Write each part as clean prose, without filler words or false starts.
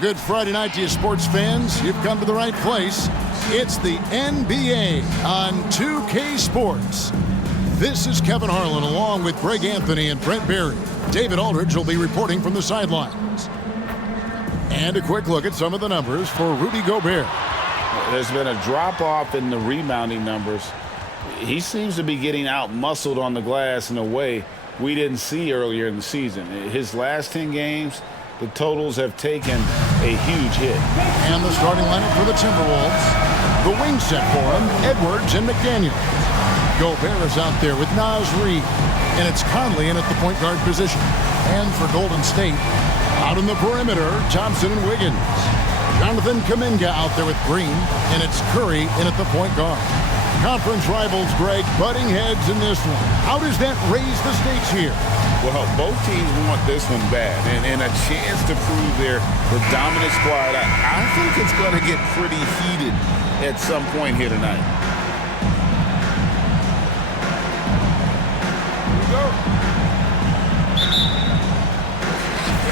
Good Friday night to you, sports fans. You've come to the right place. It's the NBA on 2K Sports. This is Kevin Harlan along with Greg Anthony and Brent Barry. David Aldridge will be reporting from the sidelines. And a quick look at some of the numbers for Rudy Gobert. There's been a drop-off in the rebounding numbers. He seems to be getting out-muscled on the glass in a way we didn't see earlier in the season. His last 10 games, the totals have taken a huge hit. And the starting lineup for the Timberwolves. The wing set for him, Edwards and McDaniel. Gobert is out there with Naz Reid, and it's Conley in at the point guard position. And for Golden State, out in the perimeter, Thompson and Wiggins. Jonathan Kuminga out there with Green, and it's Curry in at the point guard. Conference rivals, Greg, butting heads in this one. How does that raise the stakes here? Well, both teams want this one bad, and a chance to prove they're the dominant squad. I think it's going to get pretty heated at some point here tonight.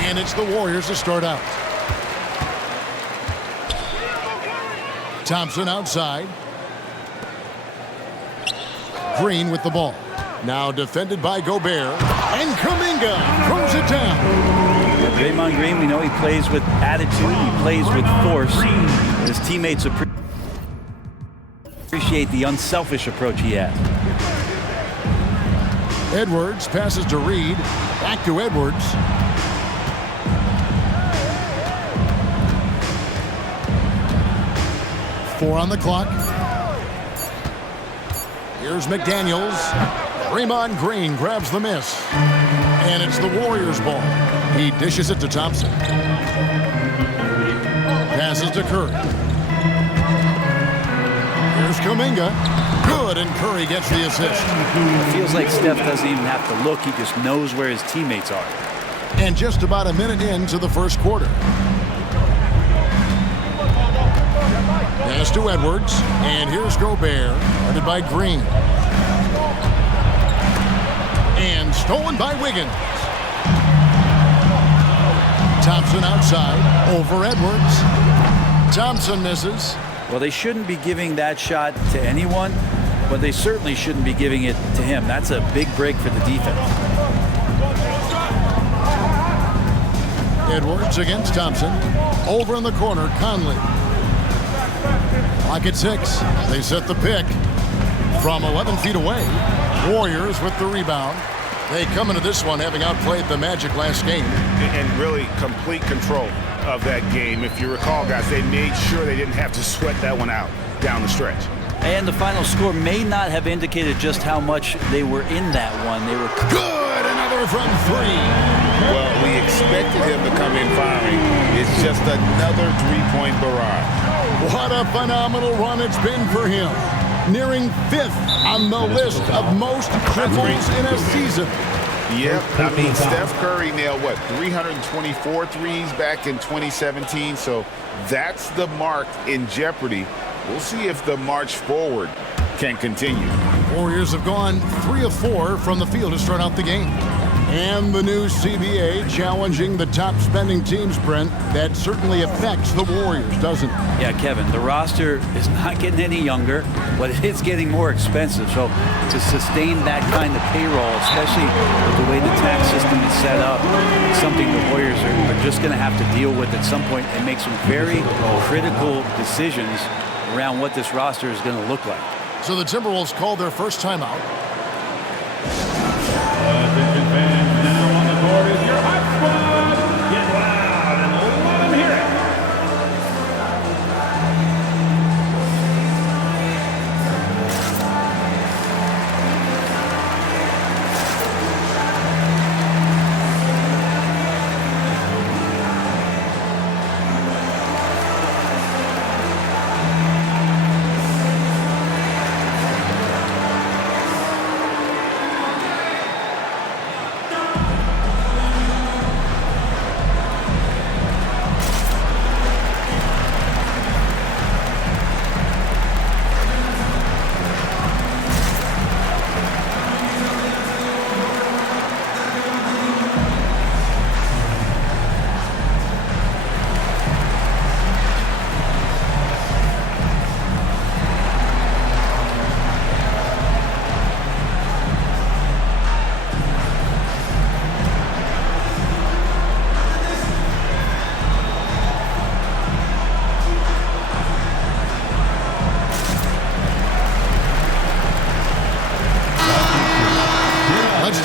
And it's the Warriors to start out. Thompson outside. Green with the ball. Now defended by Gobert. And Kuminga throws it down. Draymond Green, we know he plays with attitude. He plays with force. His teammates appreciate the unselfish approach he has. Edwards passes to Reed. Back to Edwards. Four on the clock. Here's McDaniels. Draymond Green grabs the miss. And it's the Warriors' ball. He dishes it to Thompson. Passes to Curry. Here's Kuminga. Good, and Curry gets the assist. It feels like Steph doesn't even have to look. He just knows where his teammates are. And just about a minute into the first quarter. Pass to Edwards, and here's Gobert, guarded by Green. And stolen by Wiggins. Thompson outside, over Edwards. Thompson misses. Well, they shouldn't be giving that shot to anyone, but they certainly shouldn't be giving it to him. That's a big break for the defense. Edwards against Thompson. Over in the corner, Conley. Clock at 6. They set the pick from 11 feet away. Warriors with the rebound. They come into this one having outplayed the Magic last game. And really complete control of that game. If you recall, guys, they made sure they didn't have to sweat that one out down the stretch. And the final score may not have indicated just how much they were in that one. They were good. Another from 3. Well, we expected him to come in firing. It's just another three-point barrage. What a phenomenal run it's been for him. Nearing 5th on the list of most triples in a season. Yep, I mean, Steph Curry nailed, 324 threes back in 2017, so that's the mark in jeopardy. We'll see if the march forward can continue. Warriors have gone 3 of 4 from the field to start out the game. And the new CBA challenging the top spending teams, Brent. That certainly affects the Warriors, doesn't it? Yeah, Kevin, the roster is not getting any younger, but it's getting more expensive. So to sustain that kind of payroll, especially with the way the tax system is set up, it's something the Warriors are just going to have to deal with at some point and make some very critical decisions around what this roster is going to look like. So the Timberwolves called their first timeout. Attention fans, now on the court is your hot squad. Get loud and let them hear it.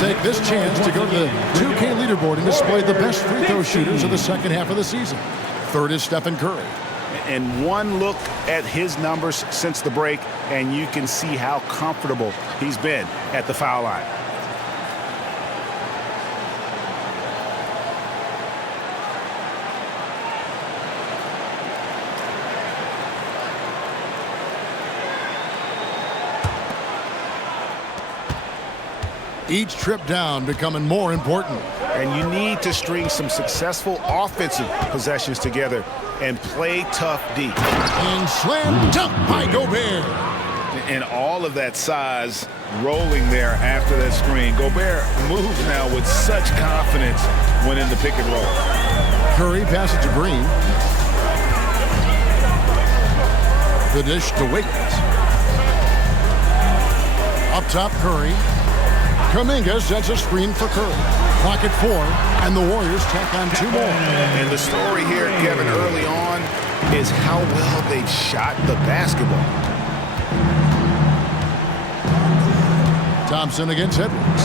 take this chance to go to the 2K leaderboard and display the best free throw shooters of the second half of the season. Third is Stephen Curry. And one look at his numbers since the break, and you can see how comfortable he's been at the foul line. Each trip down becoming more important. And you need to string some successful offensive possessions together and play tough deep. And slam dunk by Gobert. And all of that size rolling there after that screen. Gobert moves now with such confidence when in the pick and roll. Curry passes to Green. The dish to Wiggins. Up top, Curry. Kuminga sets a screen for Curry. Clock at 4, and the Warriors tack on 2 more. And the story here, Kevin, early on is how well they've shot the basketball. Thompson against Edwards.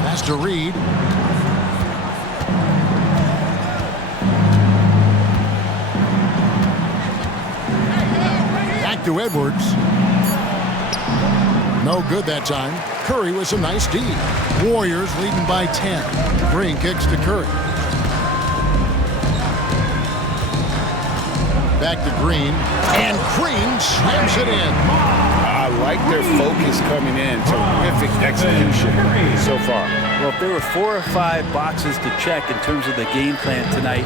Pass to Reed. Back to Edwards. No good that time. Curry with some nice D. Warriors leading by 10. Green kicks to Curry. Back to Green. And Green slams it in. I like their focus coming in. Terrific execution so far. Well, if there were 4 or 5 boxes to check in terms of the game plan tonight,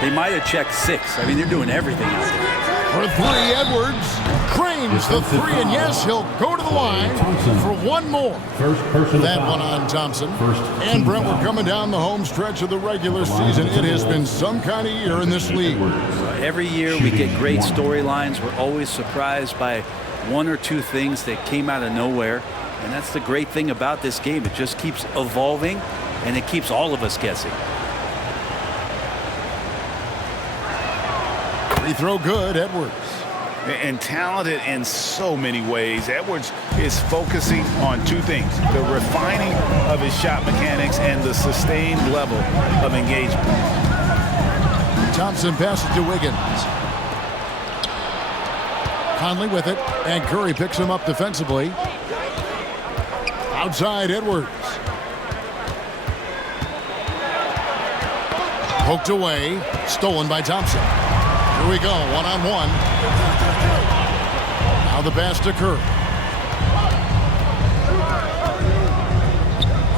they might have checked 6. I mean, they're doing everything out there. For 3, Edwards cranes the 3, and yes, he'll go to the line for 1 more. That one on Thompson. And Brent, we're coming down the home stretch of the regular season. It has been some kind of year in this league. Every year we get great storylines. We're always surprised by 1 or 2 things that came out of nowhere. And that's the great thing about this game. It just keeps evolving, and it keeps all of us guessing. Free throw good, Edwards. And talented in so many ways. Edwards is focusing on 2 things: the refining of his shot mechanics and the sustained level of engagement. Thompson passes to Wiggins. Conley with it, and Curry picks him up defensively. Outside, Edwards. Poked away, stolen by Thompson. Here we go, 1-on-1. Now the pass to Curry.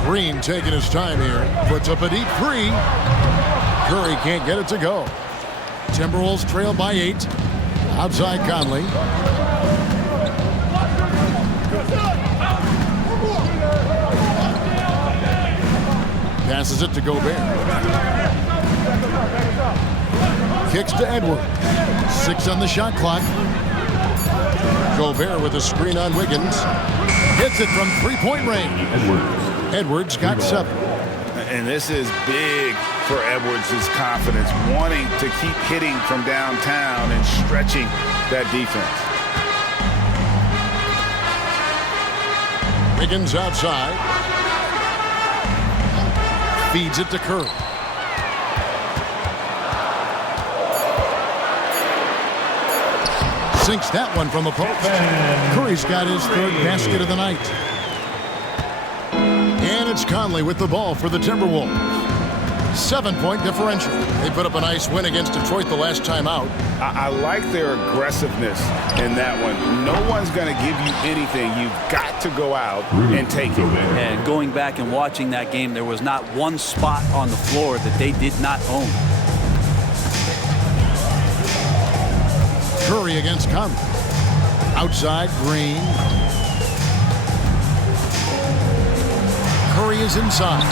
Green taking his time here. Puts up a deep 3. Curry can't get it to go. Timberwolves trail by 8. Outside Conley. Passes it to Gobert. Kicks to Edwards. 6 on the shot clock. Gobert with a screen on Wiggins. Hits it from 3-point range. Edwards got 7. And this is big for Edwards' confidence, wanting to keep hitting from downtown and stretching that defense. Wiggins outside. Feeds it to Curry. Sinks that one from the post. Curry's got his 3rd basket of the night. And it's Conley with the ball for the Timberwolves. 7-point differential. They put up a nice win against Detroit the last time out. I like their aggressiveness in that one. No one's going to give you anything. You've got to go out and take it. And going back and watching that game, there was not one spot on the floor that they did not own. Curry against Conley. Outside, Green. Curry is inside.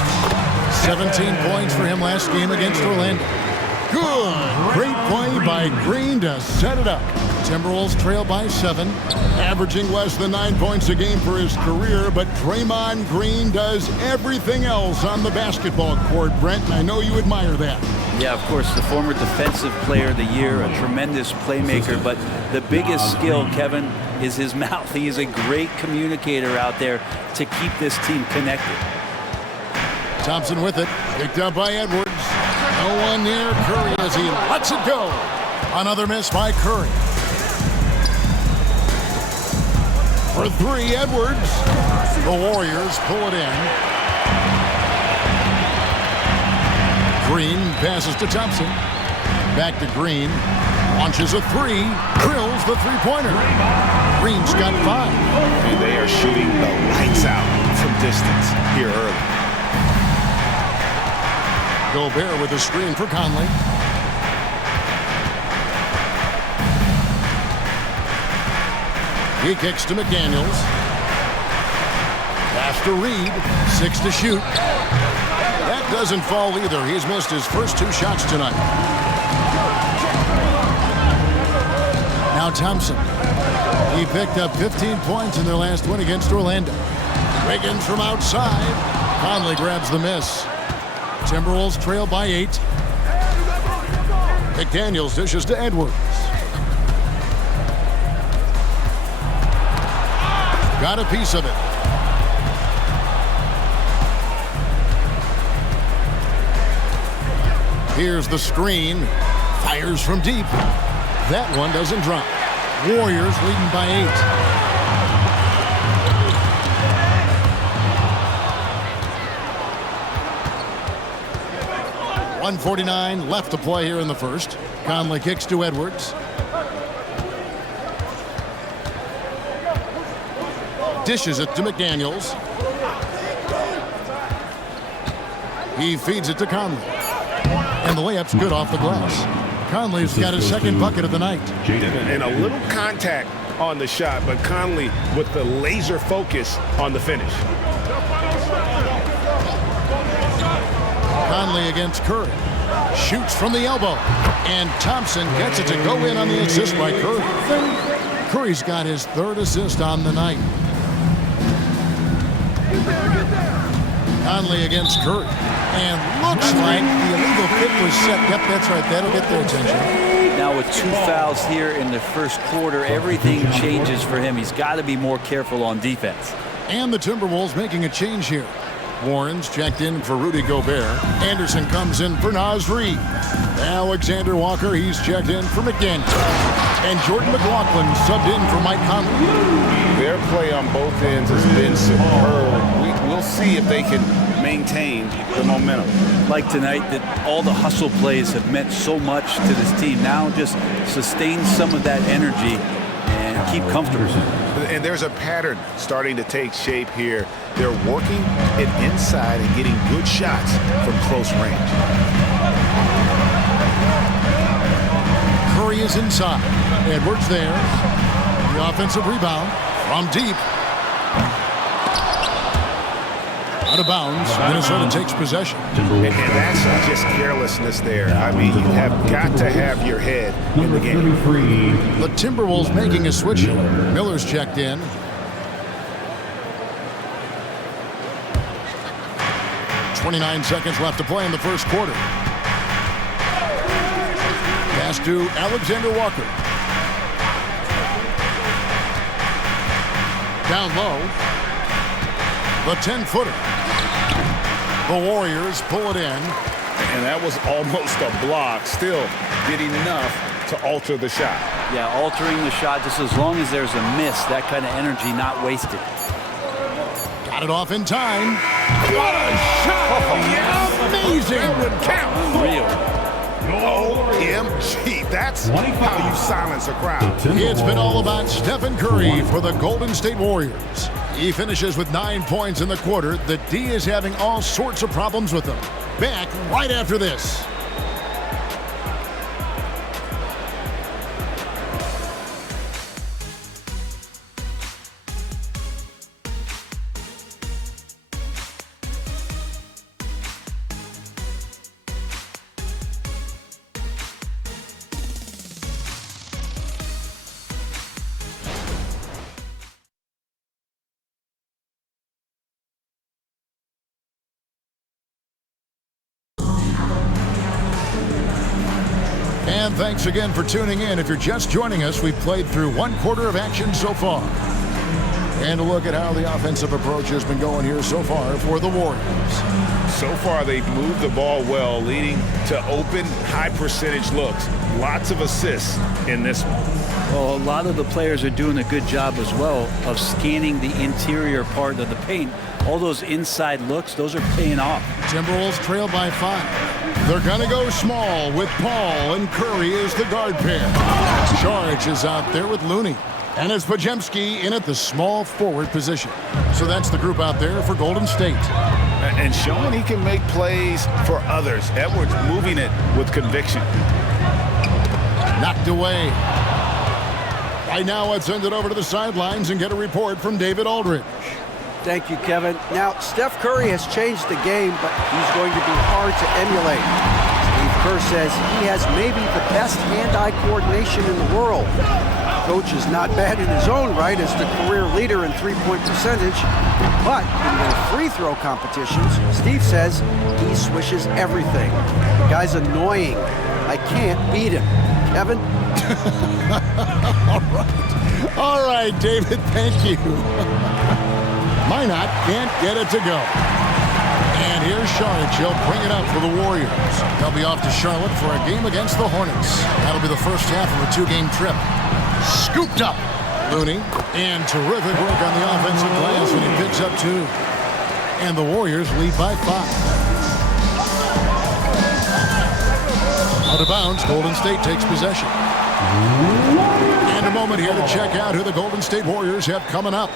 17 points for him last game against Orlando. Good. Great play by Green to set it up. Timberwolves trail by 7, averaging less than 9 points a game for his career, but Draymond Green does everything else on the basketball court, Brent, and I know you admire that. Yeah, of course, the former Defensive Player of the Year, a tremendous playmaker, but the biggest skill, Kevin, is his mouth. He is a great communicator out there to keep this team connected. Thompson with it, picked up by Edwards. No one near Curry as he lets it go. Another miss by Curry. For 3, Edwards. The Warriors pull it in. Green passes to Thompson. Back to Green. Launches a 3. Drills the three-pointer. Green's got 5. And they are shooting the lights out from distance here early. Gobert with a screen for Conley. He kicks to McDaniels. Pass to Reed. 6 to shoot. That doesn't fall either. He's missed his first 2 shots tonight. Now Thompson. He picked up 15 points in their last win against Orlando. Wiggins from outside. Conley grabs the miss. Timberwolves trail by 8. McDaniels dishes to Edwards. Got a piece of it. Here's the screen. Fires from deep. That one doesn't drop. Warriors leading by 8. 1:49 left to play here in the first. Conley kicks to Edwards. Dishes it to McDaniels. He feeds it to Conley. And the layup's good off the glass. Conley's got his second bucket of the night. And a little contact on the shot, but Conley with the laser focus on the finish. Conley against Curry. Shoots from the elbow. And Thompson gets it to go in on the assist by Curry. Curry's got his 3rd assist on the night. Conley against Curry. And looks like the illegal kick was set. Yep, that's right. That'll get their attention. Now with 2 fouls here in the first quarter, everything changes for him. He's got to be more careful on defense. And the Timberwolves making a change here. Warren's checked in for Rudy Gobert. Anderson comes in for Naz Reid. Alexander Walker, he's checked in for McDaniels. And Jordan McLaughlin subbed in for Mike Conley. Their play on both ends has been superb. We'll see if they can maintain the momentum. Like tonight, that all the hustle plays have meant so much to this team. Now just sustain some of that energy and keep comfortable. And there's a pattern starting to take shape here. They're working it inside and getting good shots from close range. Curry is inside. Edwards there. The offensive rebound from deep. Out of bounds. Minnesota takes possession. And that's just carelessness there. I mean, you have got to have your head in the game. The Timberwolves making a switch here. Miller's checked in. .29 seconds left to play in the first quarter. Pass to Alexander Walker. Down low. The 10-footer. The Warriors pull it in. And that was almost a block. Still did enough to alter the shot. Yeah, altering the shot just as long as there's a miss. That kind of energy not wasted. Got it off in time. What a shot! Amazing! That would count. Unreal. OMG, that's how you silence a crowd. It's been all about Stephen Curry for the Golden State Warriors. He finishes with 9 points in the quarter. The D is having all sorts of problems with him. Back right after this. And thanks again for tuning in. If you're just joining us, we've played through one quarter of action so far. And a look at how the offensive approach has been going here so far for the Warriors. So far, they've moved the ball well, leading to open, high-percentage looks. Lots of assists in this one. Well, a lot of the players are doing a good job as well of scanning the interior part of the paint. All those inside looks, those are paying off. Timberwolves trail by 5. They're going to go small with Paul and Curry as the guard pair. Charge is out there with Looney. And it's Podziemski in at the small forward position. So that's the group out there for Golden State. And showing he can make plays for others. Edwards moving it with conviction. Knocked away. Right now, let's send it over to the sidelines and get a report from David Aldridge. Thank you, Kevin. Now, Steph Curry has changed the game, but he's going to be hard to emulate. Steve Kerr says he has maybe the best hand-eye coordination in the world. Coach is not bad in his own right as the career leader in three-point percentage, but in their free throw competitions, Steve says he swishes everything. The guy's annoying. I can't beat him. Kevin? All right, David, thank you. Minot can't get it to go. And here's Charlotte. He'll bring it up for the Warriors. They'll be off to Charlotte for a game against the Hornets. That'll be the first half of a 2-game trip. Scooped up. Looney. And terrific work on the offensive glass when he picks up 2. And the Warriors lead by 5. Out of bounds, Golden State takes possession. And a moment here to check out who the Golden State Warriors have coming up.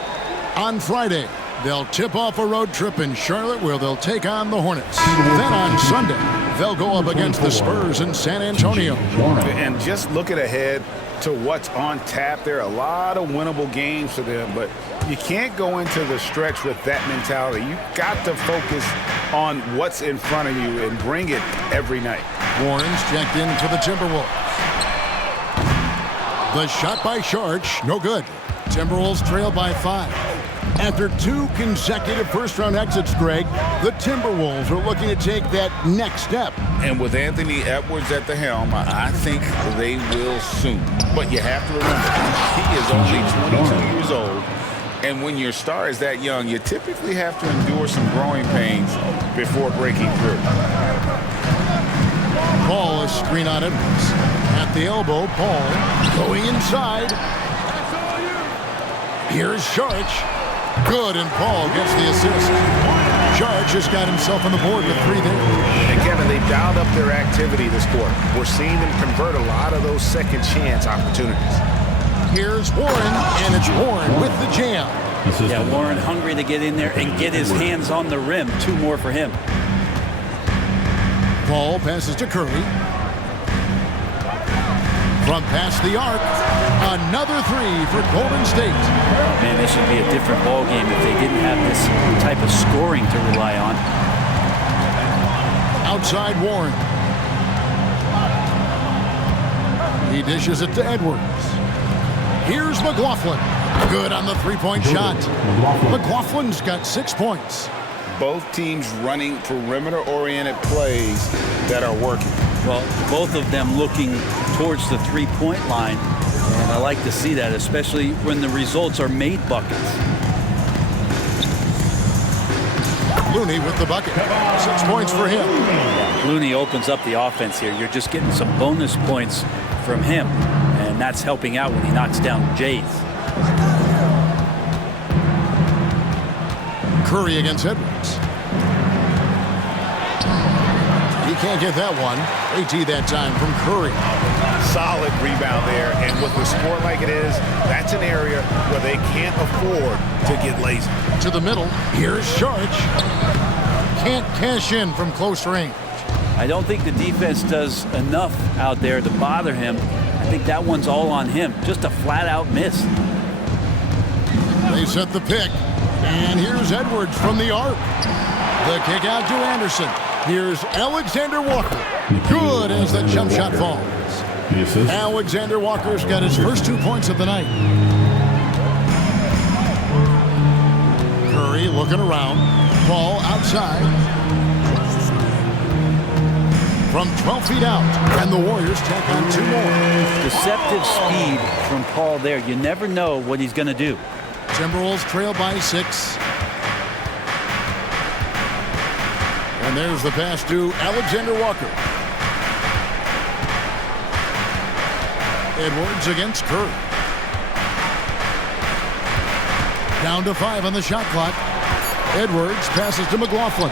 On Friday, they'll tip off a road trip in Charlotte where they'll take on the Hornets. Then on Sunday, they'll go up against the Spurs in San Antonio. And just looking ahead to what's on tap, there are a lot of winnable games for them, but you can't go into the stretch with that mentality. You got to focus on what's in front of you and bring it every night. Warren's checked into the Timberwolves. The shot by Sharch, no good. Timberwolves trail by 5. After 2 consecutive first-round exits, Greg, the Timberwolves are looking to take that next step. And with Anthony Edwards at the helm, I think they will soon. But you have to remember, he is only 22 years old. And when your star is that young, you typically have to endure some growing pains before breaking through. Paul is screen on Edwards. At the elbow, Paul going inside. Here's Sharch. Good, and Paul gets the assist. Sharch has got himself on the board with 3 there. And Kevin, they've dialed up their activity this quarter. We're seeing them convert a lot of those second chance opportunities. Here's Warren, and it's Warren with the jam. Yeah, Warren hungry to get in there and get his hands on the rim. 2 more for him. Paul passes to Curry. From past the arc, another 3 for Golden State. Man, this would be a different ball game if they didn't have this type of scoring to rely on. Outside Warren. He dishes it to Edwards. Here's McLaughlin. Good on the 3-point shot. McLaughlin's got 6 points. Both teams running perimeter-oriented plays that are working. Well, both of them looking towards the 3-point line. And I like to see that, especially when the results are made buckets. Looney with the bucket. 6 points for him. Looney opens up the offense here. You're just getting some bonus points from him. And that's helping out when he knocks down Jays. Curry against Edwards. He can't get that one. AT that time from Curry. Solid rebound there, and with the sport like it is, that's an area where they can't afford to get lazy. To the middle, here's Sharch. Can't cash in from close range. I don't think the defense does enough out there to bother him. I think that one's all on him. Just a flat-out miss. They set the pick, and here's Edwards from the arc. The kick out to Anderson. Here's Alexander Walker. Good as the jump shot falls. Alexander Walker's got his first 2 points of the night. Curry looking around. Ball outside. from 12 feet out. And the Warriors tack on 2 more. Deceptive speed from Paul there. You never know what he's going to do. Timberwolves trail by 6. And there's the pass to Alexander Walker. Edwards against Curry. Down to 5 on the shot clock. Edwards passes to McLaughlin.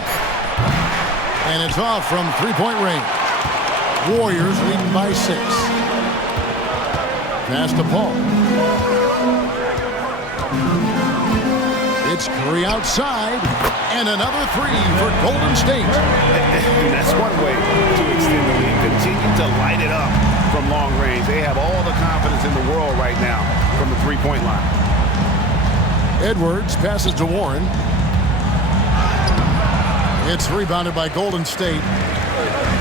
And it's off from three-point range. Warriors leading by 6. Pass to Paul. It's Curry outside. And another 3 for Golden State. That's one way to extend the lead. Continue to light it up from long range. They have all the confidence in the world right now from the three-point line. Edwards passes to Warren. It's rebounded by Golden State.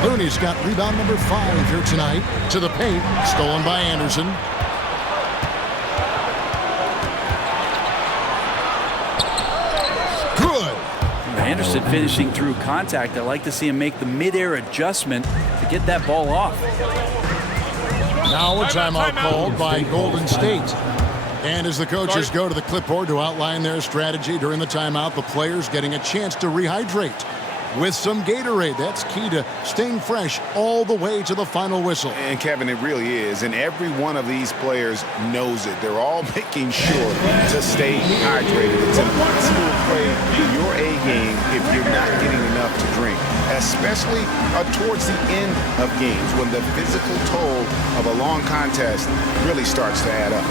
Looney's got rebound number 5 here tonight. To the paint, stolen by Anderson. Good. Anderson finishing through contact. I like to see him make the mid-air adjustment to get that ball off. Now a timeout called by Golden State. And as the coaches go to the clipboard to outline their strategy during the timeout, the players getting a chance to rehydrate with some Gatorade. That's key to staying fresh all the way to the final whistle. And Kevin, it really is. And every one of these players knows it. They're all making sure to stay hydrated. It's impossible to play your A game if you're not getting enough to drink, especially towards the end of games when the physical toll of a long contest really starts to add up.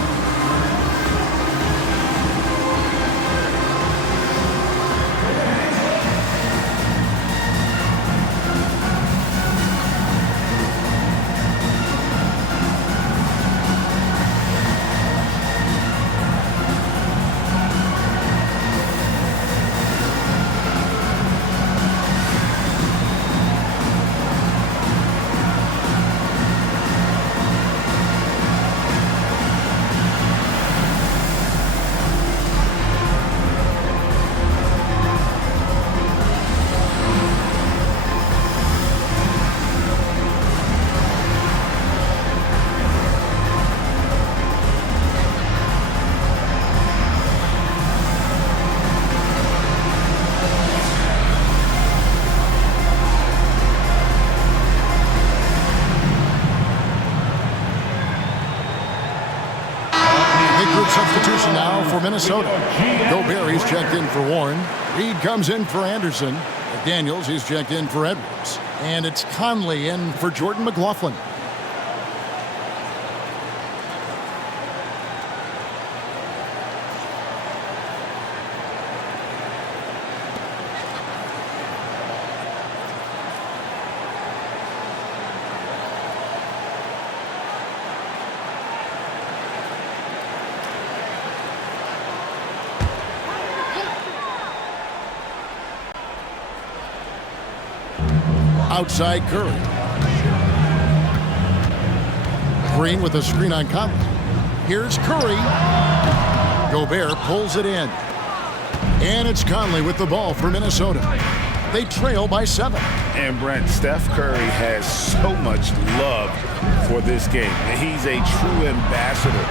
Substitution now for Minnesota. Gobert, he's checked in for Warren. Reed comes in for Anderson. McDaniels, he's checked in for Edwards. And it's Conley in for Jordan McLaughlin. Outside Curry. Green with a screen on Conley. Here's Curry. Gobert pulls it in. And it's Conley with the ball for Minnesota. They trail by 7. And Brent, Steph Curry has so much love for this game. He's a true ambassador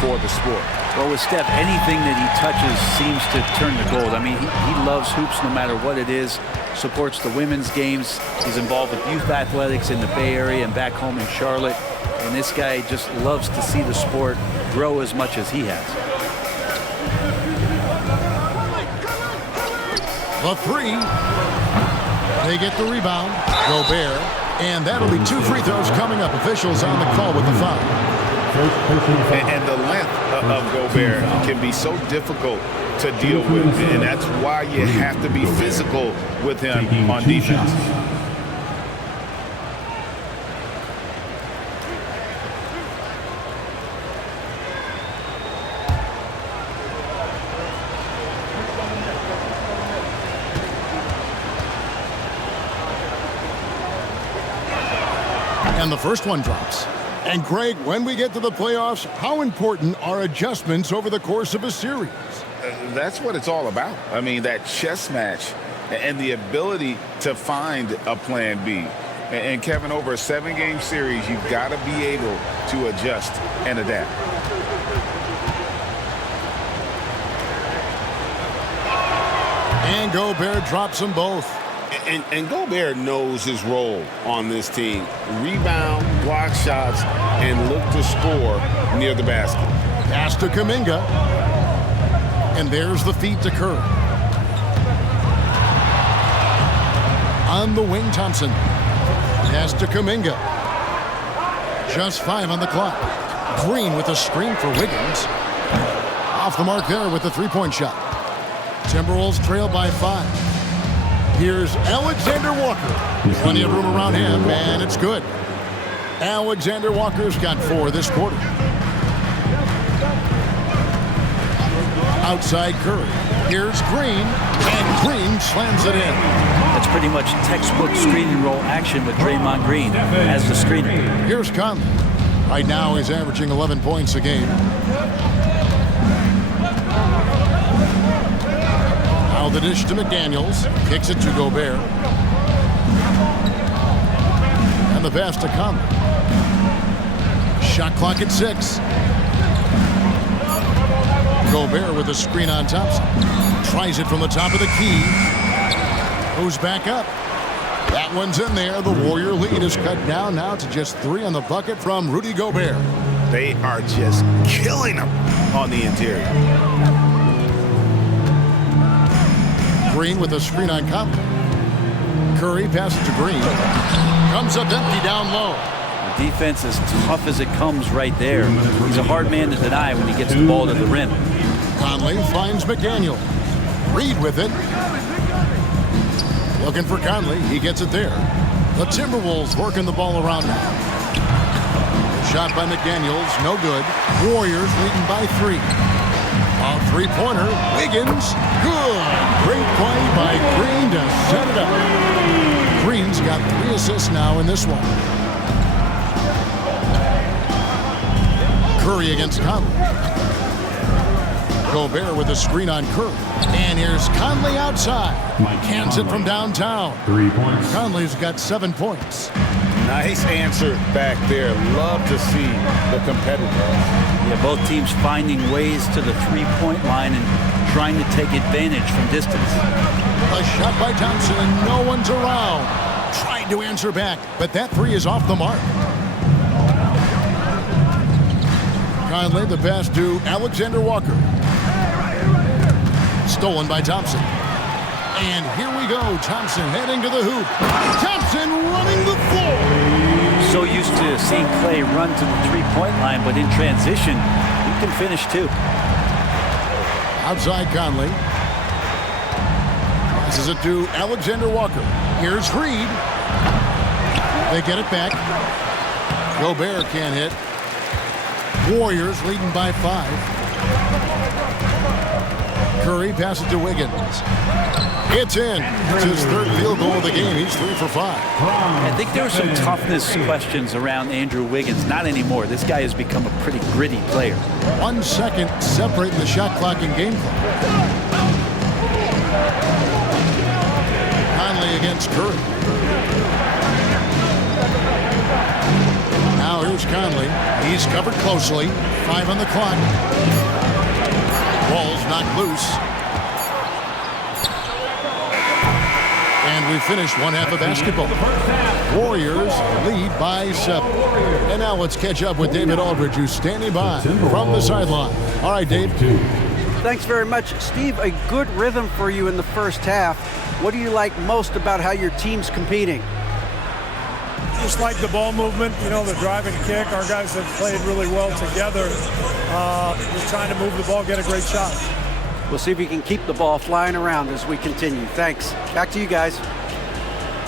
for the sport. Well, with Steph, anything that he touches seems to turn to gold. I mean, he loves hoops no matter what it is. Supports the women's games. He's involved with youth athletics in the Bay Area and back home in Charlotte. And this guy just loves to see the sport grow as much as he has. The 3. They get the rebound. Gobert. And that'll be 2 free throws coming up. Officials on the call with the foul. And the length of Gobert can be so difficult to deal with, and that's why you have to be physical with him on defense. And the first one drops. And Greg, when we get to the playoffs, how important are adjustments over the course of a series? That's what it's all about. I mean, that chess match and the ability to find a plan B. And Kevin, over a 7-game series, you've got to be able to adjust and adapt. And Gobert drops them both. And Gobert knows his role on this team. Rebound, block shots, and look to score near the basket. Pass to Kuminga. And there's the feed to Curry. On the wing, Thompson. Pass to Kuminga. Just 5 on the clock. Green with a screen for Wiggins. Off the mark there with the three-point shot. Timberwolves trail by 5. Here's Alexander Walker. Plenty of room around him, and it's good. Alexander Walker's got 4 this quarter. Outside Curry. Here's Green, and Green slams it in. That's pretty much textbook screen and roll action with Draymond Green as the screener. Here's Conley. Right now he's averaging 11 points a game. Now the dish to McDaniels. Kicks it to Gobert. And the pass to Conley. Shot clock at 6. Gobert with a screen on Thompson. Tries it from the top of the key. Goes back up. That one's in there. The Warrior lead is cut down now to just 3 on the bucket from Rudy Gobert. They are just killing them on the interior. Green with a screen on Conley. Curry passes to Green. Comes up empty down low. The defense is tough as it comes right there. He's a hard man to deny when he gets the ball to the rim. Conley finds McDaniel. Reed with it. Looking for Conley. He gets it there. The Timberwolves working the ball around now. Shot by McDaniels. No good. Warriors leading by 3. A three-pointer. Wiggins. Good. Great play by Green to set it up. Green's got 3 assists now in this one. Curry against Conley. Gobert with a screen on Curry. And here's Conley outside. Cans it from downtown. 3 points. Conley's got 7 points. Nice answer back there. Love to see the competitors. Yeah, both teams finding ways to the three-point line and trying to take advantage from distance. A shot by Thompson, and no one's around. Tried to answer back, but that 3 is off the mark. Conley, the pass to Alexander Walker. Stolen by Thompson. And here we go. Thompson heading to the hoop. Thompson running the floor. So used to seeing Clay run to the three-point line, but in transition, he can finish too. Outside Conley. Passes it to Alexander Walker. Here's Reed. They get it back. Gobert can't hit. Warriors leading by 5. Curry passes to Wiggins. It's in. It's his 3rd field goal of the game. He's 3 for 5. I think there were some toughness questions around Andrew Wiggins. Not anymore. This guy has become a pretty gritty player. 1 second separating the shot clock and game clock. Conley against Curry. Now here's Conley. He's covered closely. 5 on the clock. Ball's knocked loose. And we finished 1 half of basketball. Warriors lead by 7. And now let's catch up with David Aldridge, who's standing by from the sideline. All right, Dave. Thanks very much, Steve. A good rhythm for you in the first half. What do you like most about how your team's competing? Just like the ball movement, you know, the drive and kick. Our guys have played really well together. Just trying to move the ball, get a great shot. We'll see if we can keep the ball flying around as we continue. Thanks. Back to you guys.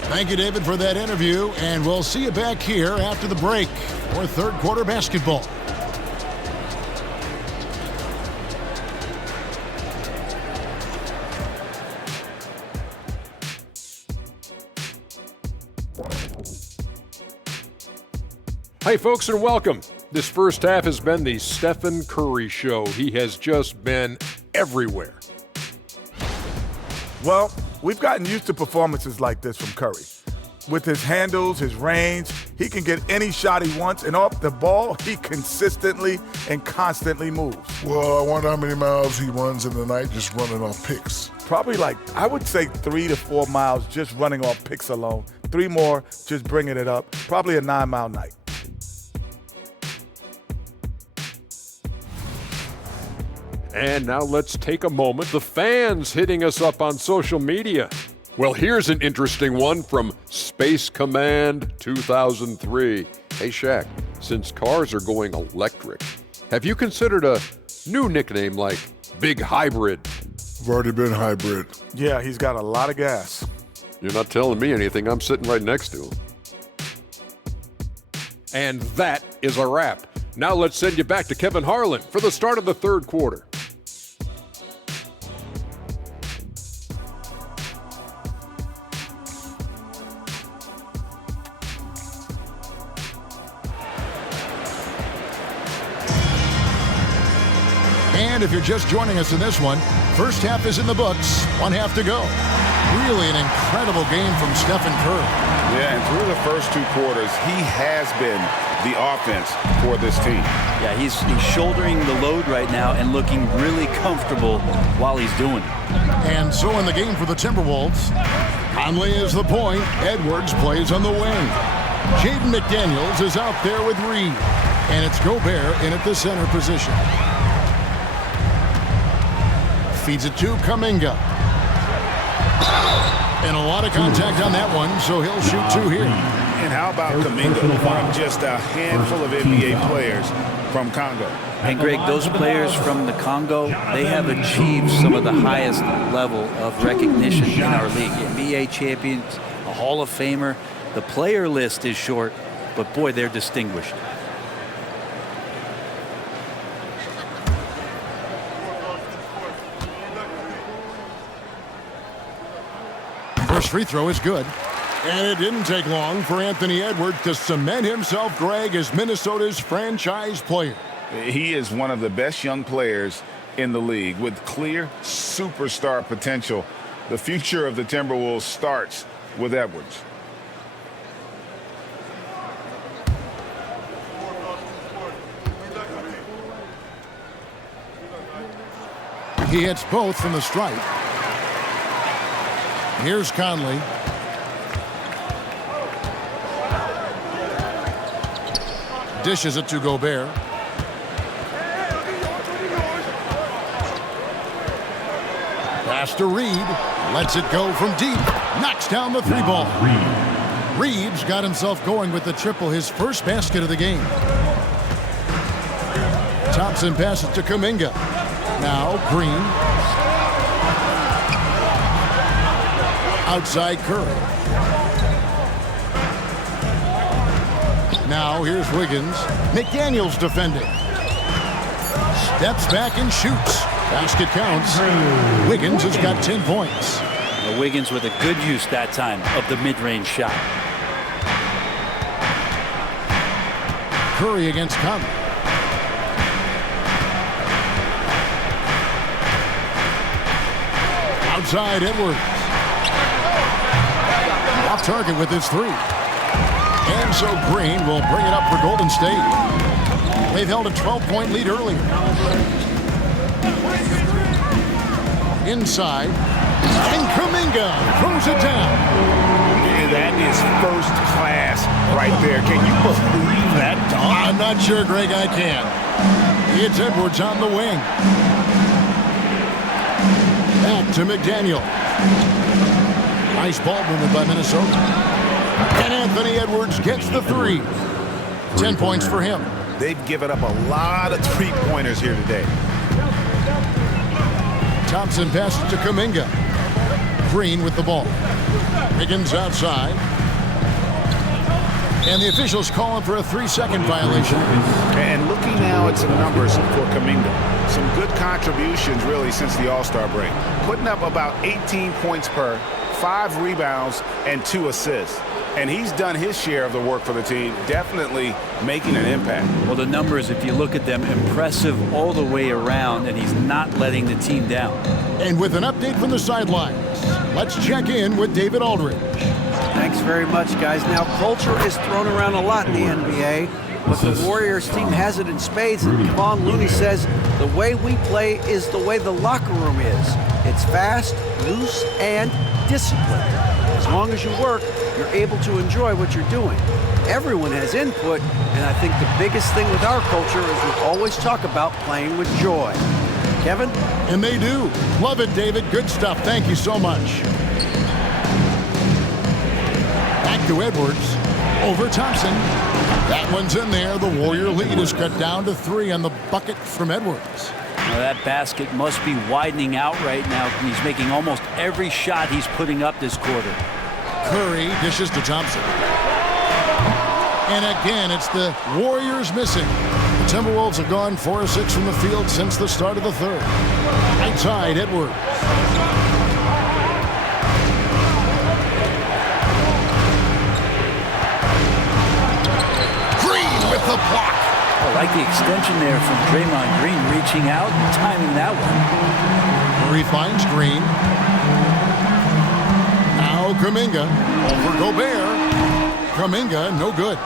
Thank you, David, for that interview. And we'll see you back here after the break for 3rd quarter basketball. Hey folks, and welcome. This first half has been the Stephen Curry show. He has just been everywhere. Well, we've gotten used to performances like this from Curry. with his handles, his range. He can get any shot he wants, and off the ball, he consistently and constantly moves. Well, I wonder how many miles he runs in the night just running off picks. Probably I would say 3 to 4 miles just running off picks alone. 3 more just bringing it up. Probably a 9-mile night. And now let's take a moment. The fans hitting us up on social media. Well, here's an interesting one from Space Command 2003. Hey, Shaq, since cars are going electric, have you considered a new nickname like Big Hybrid? I've already been hybrid. Yeah, he's got a lot of gas. You're not telling me anything. I'm sitting right next to him. And that is a wrap. Now let's send you back to Kevin Harlan for the start of the third quarter. And if you're just joining us in this one, first half is in the books, 1 half to go. Really an incredible game from Stephen Curry. Yeah, and through the first 2 quarters, he has been the offense for this team. Yeah, he's shouldering the load right now and looking really comfortable while he's doing it. And so in the game for the Timberwolves, Conley is the point. Edwards plays on the wing. Jaden McDaniels is out there with Reed. And it's Gobert in at the center position. Feeds it to Kuminga. And a lot of contact on that one, so he'll shoot 2 here. And how about Kuminga, one of just a handful of NBA players from Congo. And Greg, those players from the Congo, they have achieved some of the highest level of recognition in our league. NBA champions, a Hall of Famer. The player list is short, but boy, they're distinguished. First free throw is good. And it didn't take long for Anthony Edwards to cement himself, Greg, as Minnesota's franchise player. He is one of the best young players in the league with clear superstar potential. The future of the Timberwolves starts with Edwards. He hits both from the stripe. Here's Conley. Dishes it to Gobert. Pass to Reed. Lets it go from deep. Knocks down the 3-ball. Reed's got himself going with the triple, his first basket of the game. Thompson passes to Kuminga. Now Green. Outside Curry. Now here's Wiggins. McDaniels defending. Steps back and shoots. Basket counts. Wiggins has got 10 points. Well, Wiggins with a good use that time of the mid-range shot. Curry against Conley. Outside Edwards. Off target with his 3. And so Green will bring it up for Golden State. They've held a 12-point lead earlier. Inside. And Kuminga throws it down. And that is first class right there. Can you believe that dunk? I'm not sure, Greg, I can. It's Edwards on the wing. Back to McDaniel. Nice ball movement by Minnesota. And Anthony Edwards gets the 3. 10 points for him. They've given up a lot of three-pointers here today. Thompson passes to Kuminga. Green with the ball. Wiggins outside. And the officials calling for a 3-second violation. And looking now at some numbers for Kuminga. Some good contributions, really, since the All-Star break. Putting up about 18 points per, 5 rebounds, and 2 assists. And he's done his share of the work for the team, definitely making an impact. Well, the numbers, if you look at them, impressive all the way around, and he's not letting the team down. And with an update from the sidelines, let's check in with David Aldridge. Thanks very much, guys. Now, culture is thrown around a lot in the NBA, but the Warriors team has it in spades. And Kevon Looney says the way we play is the way the locker room is. It's fast, loose, and disciplined. As long as you work, you're able to enjoy what you're doing. Everyone has input, and I think the biggest thing with our culture is we always talk about playing with joy. Kevin? And they do. Love it, David. Good stuff. Thank you so much. Back to Edwards. Over Thompson. That one's in there. The Warrior lead is cut down to 3 on the bucket from Edwards. Now that basket must be widening out right now. He's making almost every shot he's putting up this quarter. Curry dishes to Thompson. And again, it's the Warriors missing. The Timberwolves have gone 4 of 6 from the field since the start of the third. Outside, Edwards. Green with the block. I like the extension there from Draymond Green, reaching out and timing that one. Curry finds Green. Now Kuminga over Gobert. Kuminga, no good.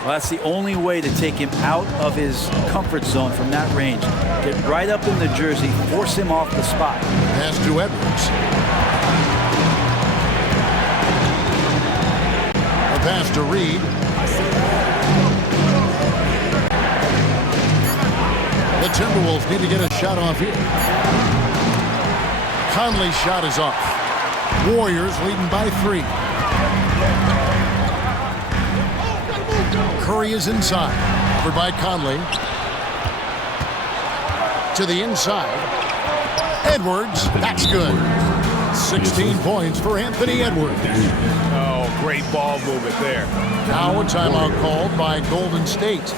Well, that's the only way to take him out of his comfort zone from that range. Get right up in the jersey, force him off the spot. Pass to Edwards. A pass to Reed. The Timberwolves need to get a shot off here. Conley's shot is off. Warriors leading by 3. Curry is inside. Covered by Conley. To the inside. Edwards. That's good. 16 points for Anthony Edwards. Oh, great ball movement there. Now a timeout called by Golden State.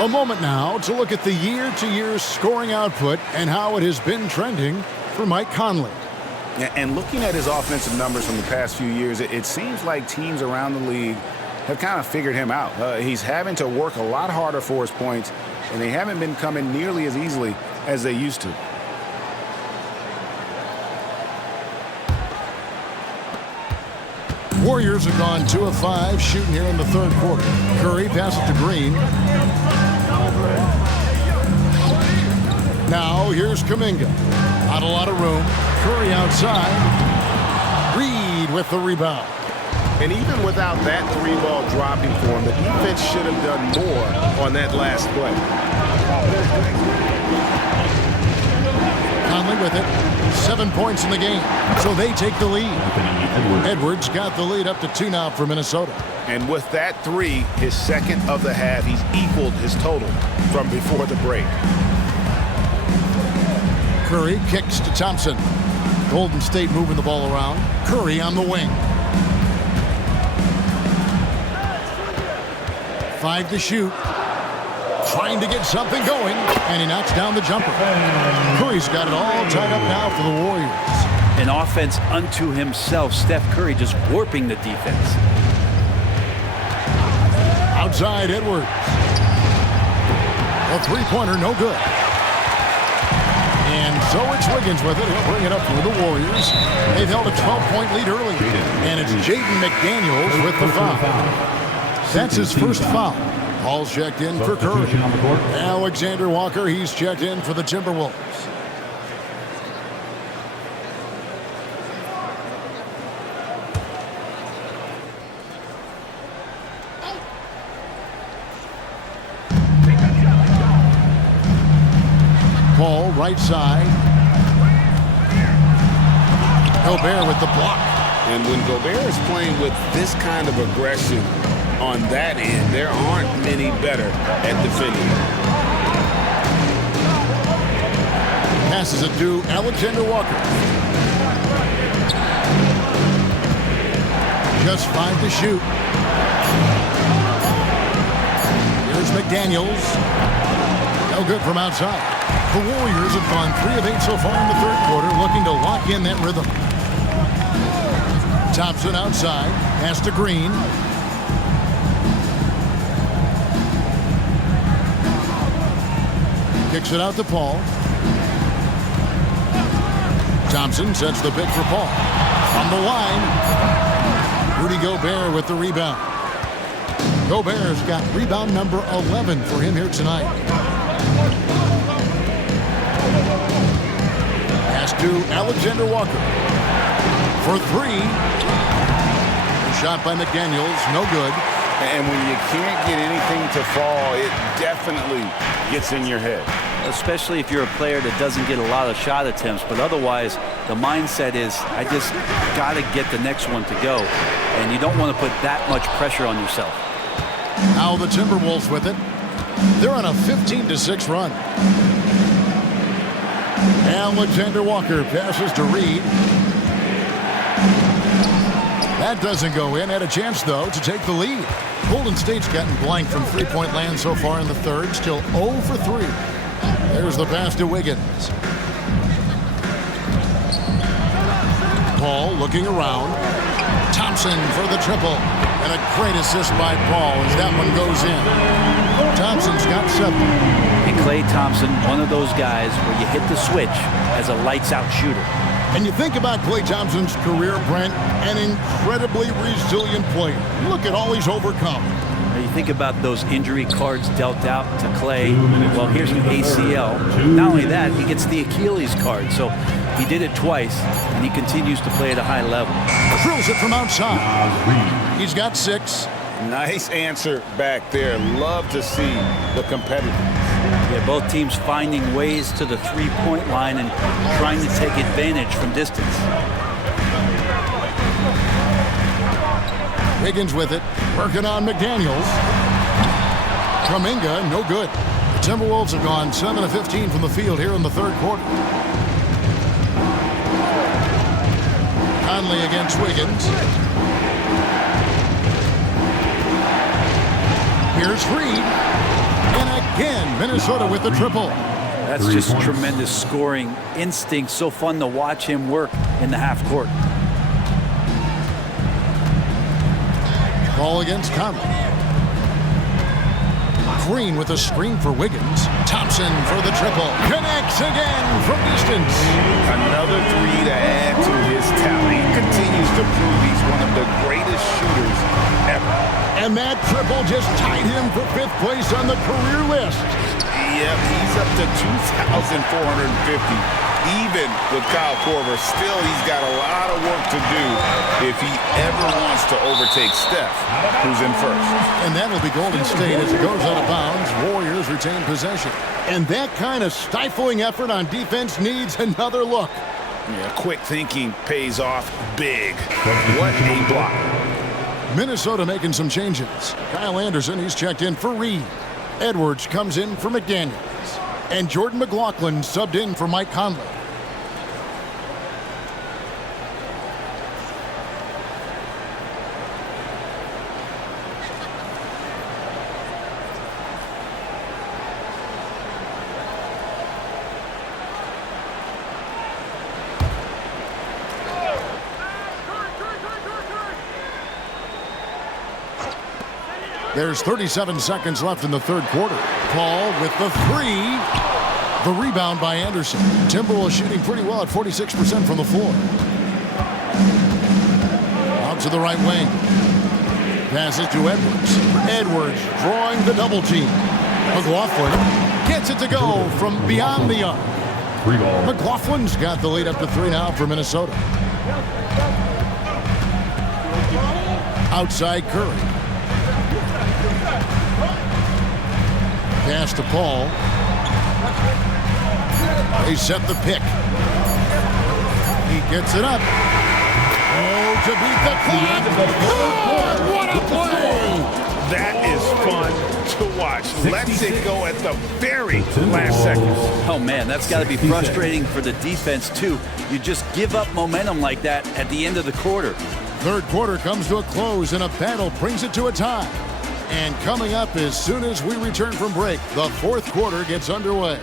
A moment now to look at the year-to-year scoring output and how it has been trending for Mike Conley. And looking at his offensive numbers from the past few years, it seems like teams around the league have kind of figured him out. He's having to work a lot harder for his points, and they haven't been coming nearly as easily as they used to. Warriors have gone 2 of 5 shooting here in the third quarter. Curry passes to Green. Now here's Kuminga. Not a lot of room. Curry outside. Reed with the rebound. And even without that 3-ball dropping for him, the defense should have done more on that last play. Conley with it. 7 points in the game. So they take the lead. Edwards got the lead up to 2 now for Minnesota. And with that 3, his second of the half, he's equaled his total from before the break. Curry kicks to Thompson. Golden State moving the ball around. Curry on the wing. 5 to shoot. Trying to get something going, and he knocks down the jumper. Curry's got it all tied up now for the Warriors. An offense unto himself. Steph Curry just warping the defense. Outside Edwards. A 3-pointer, no good. And so it's Wiggins with it. He'll bring it up for the Warriors. They've held a 12-point lead early. And it's Jaden McDaniels with the foul. That's his first foul. Paul's checked in for Curry. Alexander Walker, he's checked in for the Timberwolves. Paul, right side. Gobert with the block. And when Gobert is playing with this kind of aggression on that end, there aren't many better at defending. Passes it to Alexander Walker. Just 5 to shoot. Here's McDaniels. No good from outside. The Warriors have gone 3 of 8 so far in the third quarter, looking to lock in that rhythm. Thompson outside, pass to Green. Kicks it out to Paul. Thompson sets the pick for Paul. On the line, Rudy Gobert with the rebound. Gobert's got rebound number 11 for him here tonight. Pass to Alexander Walker. For 3. Shot by McDaniels, no good. And when you can't get anything to fall, it definitely gets in your head. Especially if you're a player that doesn't get a lot of shot attempts, but otherwise the mindset is, I just got to get the next one to go. And you don't want to put that much pressure on yourself. Now the Timberwolves with it. They're on a 15-6 run. Alexander Walker passes to Reed. That doesn't go in. Had a chance, though, to take the lead. Golden State's gotten blank from three-point land so far in the third. Still 0 for 3. There's the pass to Wiggins. Paul looking around. Thompson for the triple. And a great assist by Paul as that one goes in. Thompson's got 7. And Klay Thompson, one of those guys where you hit the switch as a lights-out shooter. And you think about Klay Thompson's career, Brent, an incredibly resilient player. Look at all he's overcome. Now you think about those injury cards dealt out to Klay. Well, here's an ACL. Not only that, he gets the Achilles card. So he did it twice, and he continues to play at a high level. Drills it from outside. He's got 6. Nice answer back there. Love to see the competitiveness. Yeah, both teams finding ways to the three-point line and trying to take advantage from distance. Wiggins with it, working on McDaniels. Kuminga, no good. The Timberwolves have gone 7 of 15 from the field here in the third quarter. Conley against Wiggins. Here's Reed. And again, Minnesota with the triple. That's just tremendous scoring instinct. So fun to watch him work in the half court. Ball against Conley. Green with a screen for Wiggins. Thompson for the triple. Connects again from distance. Another 3 to add to his talent. He continues to prove he's one of the greatest shooters ever. And that triple just tied him for 5th place on the career list. Yep, he's up to 2,450. Even with Kyle Korver, still he's got a lot of work to do if he ever wants to overtake Steph, who's in first. And that'll be Golden State as it goes out of bounds. Warriors retain possession. And that kind of stifling effort on defense needs another look. Yeah, quick thinking pays off big. What a block. Minnesota making some changes. Kyle Anderson, he's checked in for Reed. Edwards comes in for McDaniels. And Jordan McLaughlin subbed in for Mike Conley. There's 37 seconds left in the third quarter. Paul with the 3. The rebound by Anderson. Timberwolves shooting pretty well at 46% from the floor. Out to the right wing. Passes to Edwards. Edwards drawing the double team. McLaughlin gets it to go from beyond the arc. McLaughlin's got the lead up to 3 now for Minnesota. Outside Curry. Pass to Paul. They set the pick. He gets it up. Oh, to beat the clock. Oh, what a play! That is fun to watch. Lets it go at the very last seconds. Oh, man, that's got to be frustrating for the defense, too. You just give up momentum like that at the end of the quarter. Third quarter comes to a close, and a battle brings it to a tie. And coming up as soon as we return from break, the fourth quarter gets underway.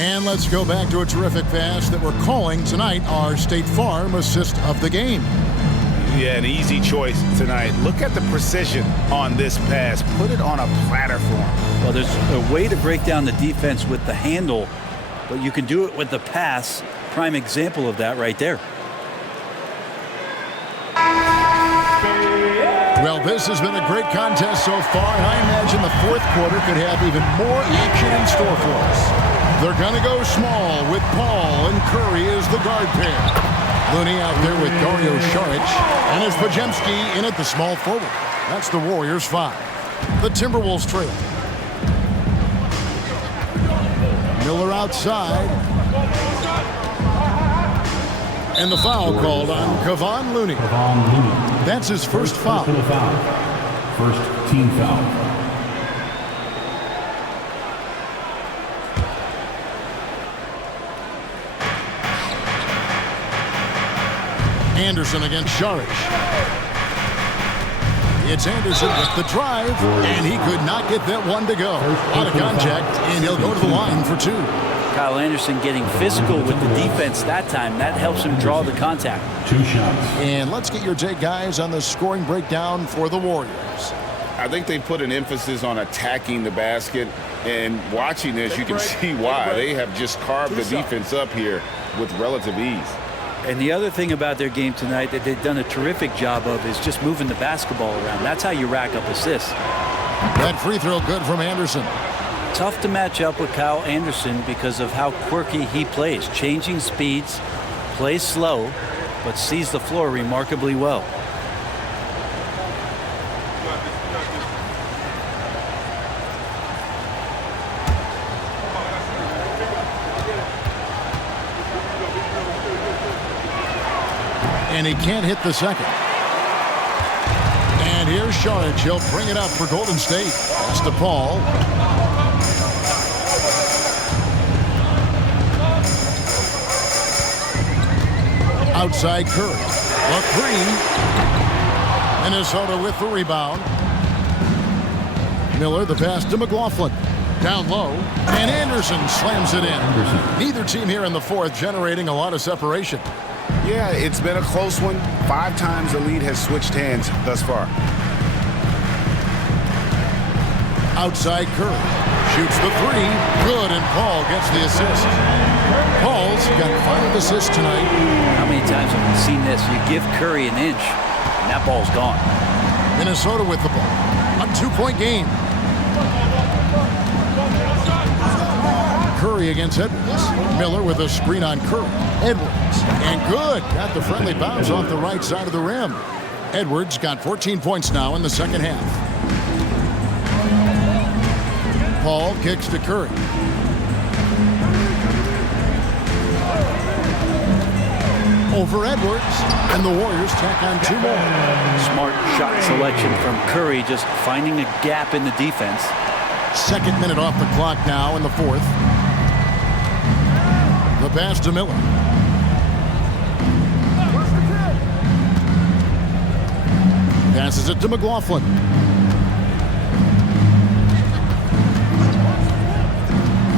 And let's go back to a terrific pass that we're calling tonight our State Farm assist of the game. Yeah, an easy choice tonight. Look at the precision on this pass. Put it on a platter for him. Well, there's a way to break down the defense with the handle, but you can do it with the pass. Prime example of that right there. Well, this has been a great contest so far, and I imagine the fourth quarter could have even more action in store for us. They're going to go small with Paul and Curry as the guard pair. Looney out there with Dario Saric, and it's Pajemski in at the small forward. That's the Warriors 5. The Timberwolves trail. Miller outside. And the foul called on Kevon Looney. That's his first foul. First team foul. Anderson against Saric. It's Anderson with the drive, and he could not get that one to go. Out of contact, and he'll go to the line for 2. Kyle Anderson getting physical with the defense that time. That helps him draw the contact. 2 shots. And let's get your take, guys, on the scoring breakdown for the Warriors. I think they put an emphasis on attacking the basket, and watching this, you can see why. They have just carved the defense up here with relative ease. And the other thing about their game tonight that they've done a terrific job of is just moving the basketball around. That's how you rack up assists. That free throw good from Anderson. Tough to match up with Kyle Anderson because of how quirky he plays. Changing speeds, plays slow, but sees the floor remarkably well. And he can't hit the second. And here's Saric. He'll bring it up for Golden State. That's to Paul. Outside Curry. A 3. Minnesota with the rebound. Miller, the pass to McLaughlin. Down low. And Anderson slams it in. Neither team here in the fourth generating a lot of separation. Yeah, it's been a close one. 5 times the lead has switched hands thus far. Outside Curry. Shoots the 3. Good, and Paul gets the assist. Paul's got 5 assists tonight. How many times have we seen this? You give Curry an inch, and that ball's gone. Minnesota with the ball. A 2-point game. Curry against Edwards. Miller with a screen on Curry. Edwards. And good. Got the friendly bounce off the right side of the rim. Edwards got 14 points now in the second half. Paul kicks to Curry. Over Edwards. And the Warriors tack on 2 more. Smart shot selection from Curry, just finding a gap in the defense. Second minute off the clock now in the fourth. The pass to Miller. Passes it to McLaughlin.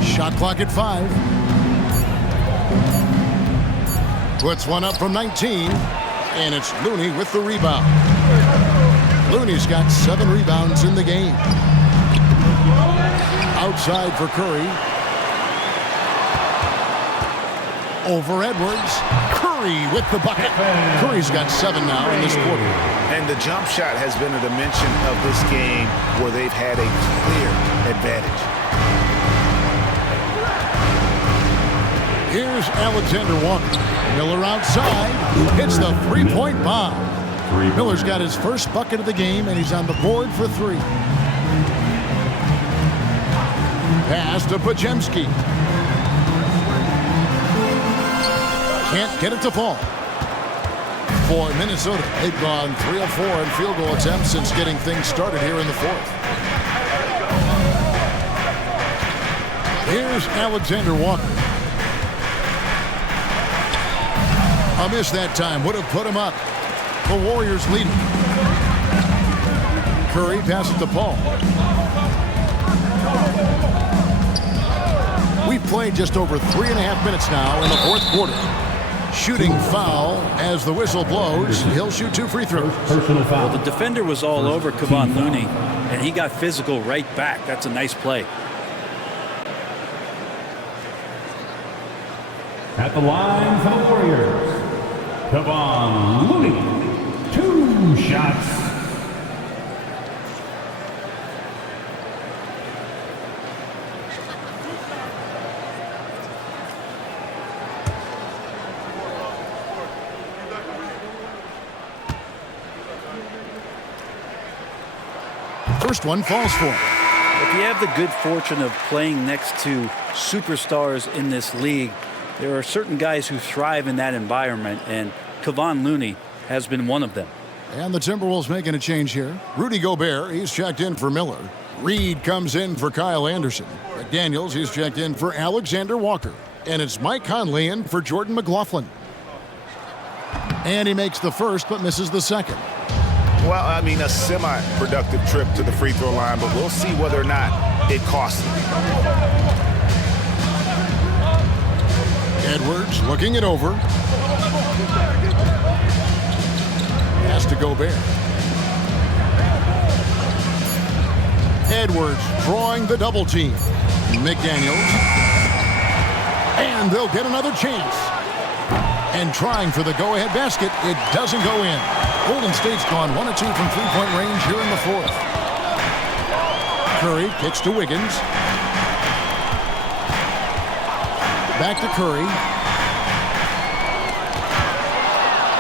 Shot clock at 5. Puts one up from 19. And it's Looney with the rebound. Looney's got 7 rebounds in the game. Outside for Curry. Over Edwards. Curry with the bucket. Curry's got 7 now in this quarter. And the jump shot has been a dimension of this game where they've had a clear advantage. Here's Alexander Walker. Miller outside. Hits the three-point bomb. Miller's got his first bucket of the game, and he's on the board for 3. Pass to Pajemski. Can't get it to fall. For Minnesota, they've gone 3 of 4 in field goal attempts since getting things started here in the 4th. Here's Alexander Walker. A miss that time would have put him up. The Warriors leading. Curry passes to Paul. We've played just over 3.5 minutes now in the 4th quarter. Shooting foul as the whistle blows. He'll shoot 2 free throws. Well, the defender was all over Kevon Looney, and he got physical right back. That's a nice play. At the line for the Warriors, Kevon Looney, 2 shots. First one falls for him. If you have the good fortune of playing next to superstars in this league, there are certain guys who thrive in that environment, and Kevon Looney has been one of them. And the Timberwolves making a change here. Rudy Gobert, he's checked in for Miller. Reed comes in for Kyle Anderson. McDaniels, he's checked in for Alexander Walker. And it's Mike Conley in for Jordan McLaughlin. And he makes the first but misses the second. Well, I mean, a semi-productive trip to the free throw line, but we'll see whether or not it costs him. Edwards looking it over. Pass to Gobert. Edwards drawing the double team. McDaniels. And they'll get another chance. And trying for the go-ahead basket, it doesn't go in. Golden State's gone 1 of 2 from three-point range here in the 4th. Curry kicks to Wiggins. Back to Curry.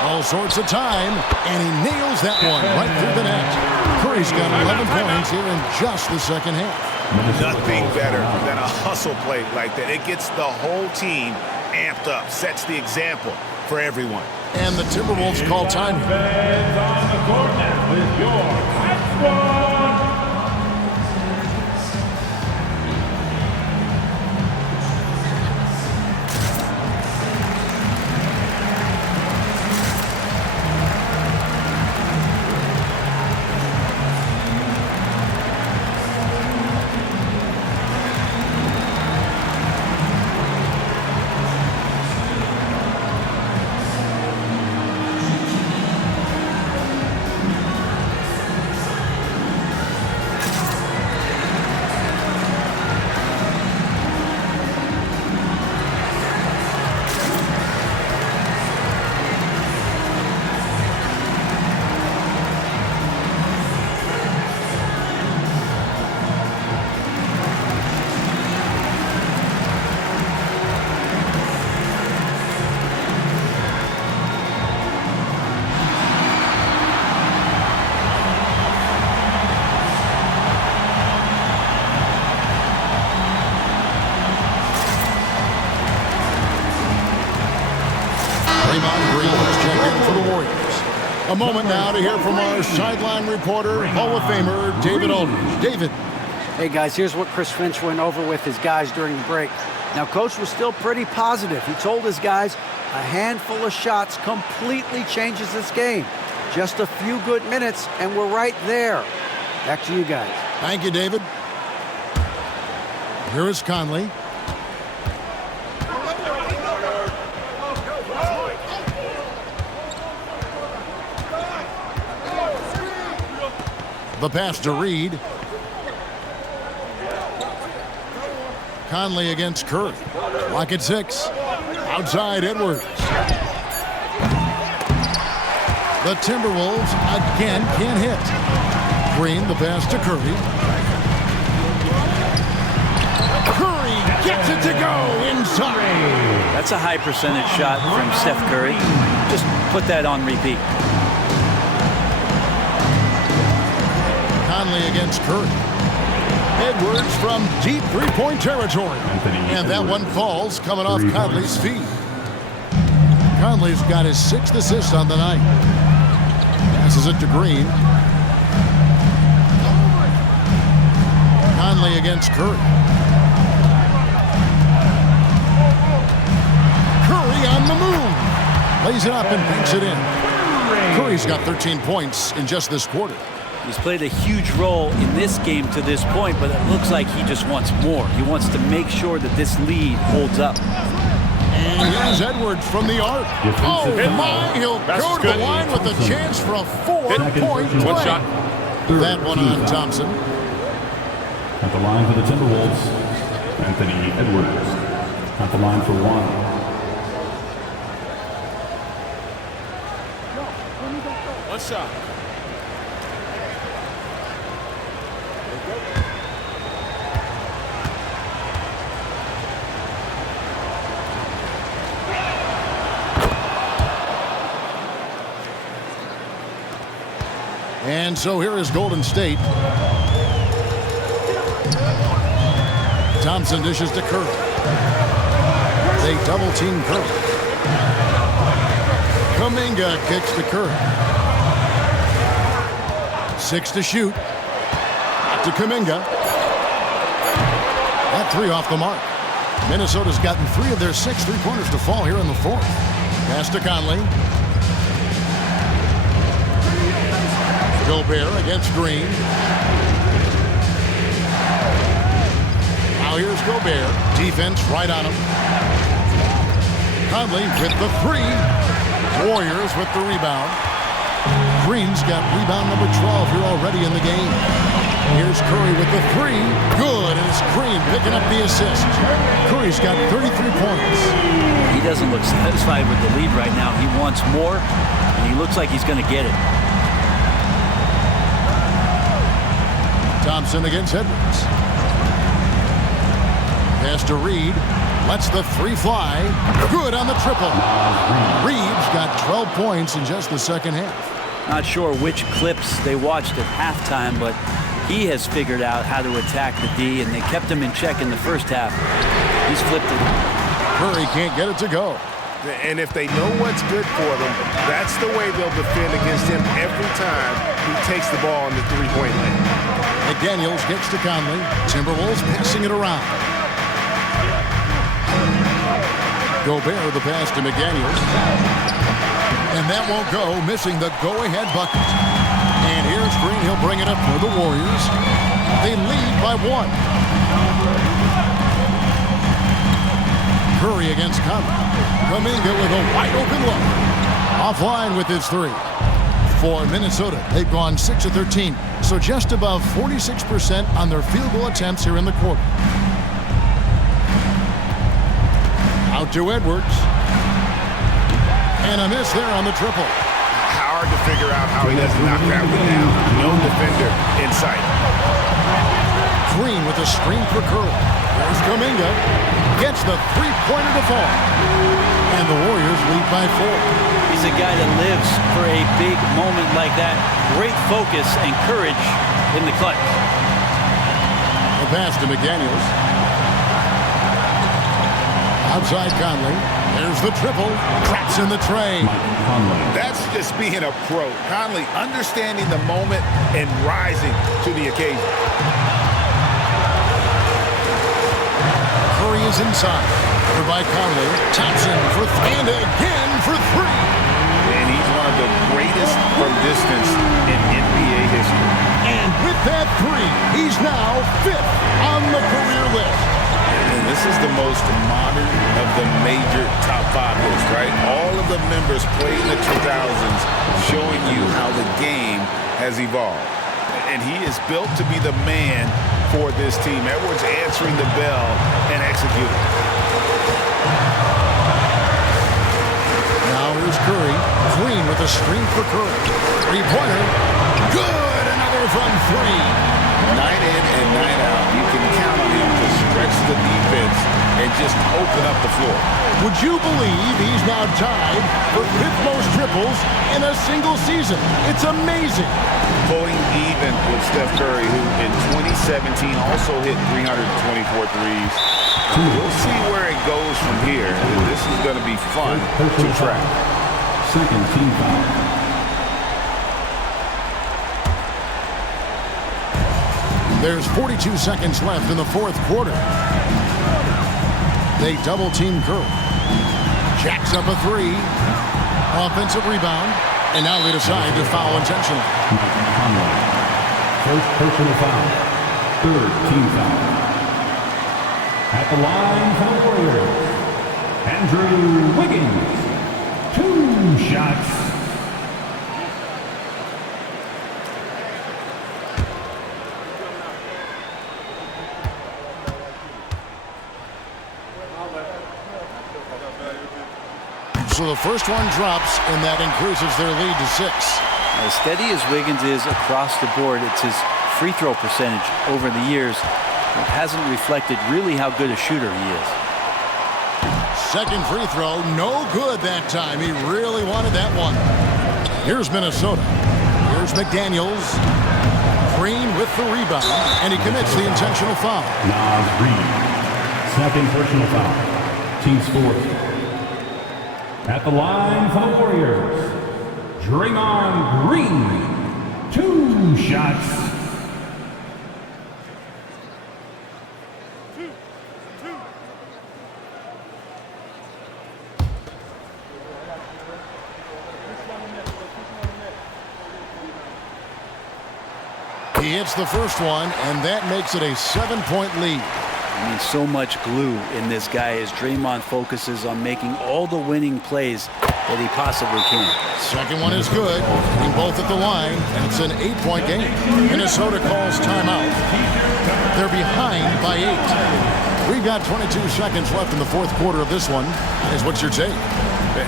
All sorts of time, and he nails that one right through the net. Curry's got 11 points here in just the second half. Nothing better than a hustle play like that. It gets the whole team amped up, sets the example for everyone. And the Timberwolves call time. Fans on the court now with your hot squad. A moment now to hear from our sideline reporter, Hall of Famer David Aldridge. David. Hey, guys, here's what Chris Finch went over with his guys during the break. Now, Coach was still pretty positive. He told his guys a handful of shots completely changes this game. Just a few good minutes, and we're right there. Back to you guys. Thank you, David. Here is Conley. The pass to Reed. Conley against Curry. Lock at 6. Outside Edwards. The Timberwolves again can't hit. Green, the pass to Curry. Curry gets it to go inside. That's a high percentage shot from Steph Curry. Just put that on repeat. Conley against Curry. Edwards from deep three-point territory. And that one falls coming off Conley's feet. Conley's got his 6th assist on the night. Passes it to Green. Conley against Curry. Curry on the move. Lays it up and banks it in. Curry's got 13 points in just this quarter. He's played a huge role in this game to this point, but it looks like he just wants more. He wants to make sure that this lead holds up. And here's Edwards from the arc. Oh, my. He'll go to the line with a chance for a 4-point play. One shot. That one on Thompson. At the line for the Timberwolves, Anthony Edwards. At the line for 1. One shot. And so here is Golden State. Thompson dishes to Curry. They double team Curry. Kuminga kicks to Curry. 6 to shoot. To Kuminga. That 3 off the mark. Minnesota's gotten 3 of their 6 3-pointers to fall here in the 4th. Pass to Conley. Gobert against Green. Now here's Gobert. Defense right on him. Conley with the 3. Warriors with the rebound. Green's got rebound number 12 here already in the game. Here's Curry with the 3. Good, and it's Green picking up the assist. Curry's got 33 points. He doesn't look satisfied with the lead right now. He wants more, and he looks like he's going to get it. Thompson against Edwards. Pass to Reed. Lets the 3 fly. Good on the triple. Reed's got 12 points in just the second half. Not sure which clips they watched at halftime, but he has figured out how to attack the D, and they kept him in check in the first half. He's flipped it. Curry can't get it to go. And if they know what's good for them, that's the way they'll defend against him every time he takes the ball in the 3-point lane. McDaniels gets to Conley. Timberwolves passing it around. Gobert the pass to McDaniels. And that won't go, missing the go-ahead bucket. And here's Green. He'll bring it up for the Warriors. They lead by 1. Curry against Conley. Kuminga with a wide-open look. Offline with his 3. For Minnesota, they've gone 6 of 13, so just above 46% on their field goal attempts here in the quarter. Out to Edwards. And a miss there on the triple. Hard to figure out how he doesn't knock that one down. No defender in sight. Green with a screen for Curry. There's Kuminga. Gets the 3-pointer to fall. And the Warriors lead by 4. He's a guy that lives for a big moment like that. Great focus and courage in the clutch. The pass to McDaniels. Outside Conley. There's the triple. Traps in the tray. That's just being a pro. Conley understanding the moment and rising to the occasion. Curry is inside. By Conley. Thompson for 3. And again for 3. And he's one of of the greatest from distance in NBA history. And with that three, he's now 5th on the career list. And this is the most modern of the major top 5 lists, right? All of the members played in the 2000s, showing you how the game has evolved. And he is built to be the man for this team. Edwards answering the bell and executing. Now here's Curry. Clean with a screen for Curry. Three-pointer. Good. Another from 3. Night in and night out, you can count on him to stretch the defense and just open up the floor. Would you believe he's now tied for 5th most triples in a single season? It's amazing. Pulling even with Steph Curry, who in 2017 also hit 324 threes. We'll see where it goes from here. This is going to be fun to track. Second team foul. There's 42 seconds left in the 4th quarter. They double-team Curry. Jacks up a 3. Offensive rebound. And now they decide to foul intentionally. First personal foul. 3rd team foul. At the line for the Warriors, Andrew Wiggins. 2 shots. So the first one drops, and that increases their lead to 6. As steady as Wiggins is across the board, it's his free throw percentage over the years that hasn't reflected really how good a shooter he is. Second free throw, no good that time. He really wanted that one. Here's Minnesota. Here's McDaniels. Green with the rebound, and he commits the intentional foul. Nas Reed. Second personal foul. Team scores. At the line for the Warriors, Draymond Green. 2 shots. He hits the first one, and that makes it a 7-point lead. I mean, so much glue in this guy as Draymond focuses on making all the winning plays that he possibly can. Second one is good. Hitting both at the line, and it's an 8-point game. Minnesota calls timeout. They're behind by 8. We've got 22 seconds left in the 4th quarter of this one. Is what's your take?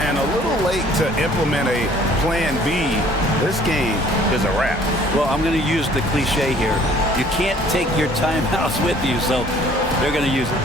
And a little late to implement a plan B. This game is a wrap. Well, I'm going to use the cliche here. You can't take your timeouts with you, so they're going to use it.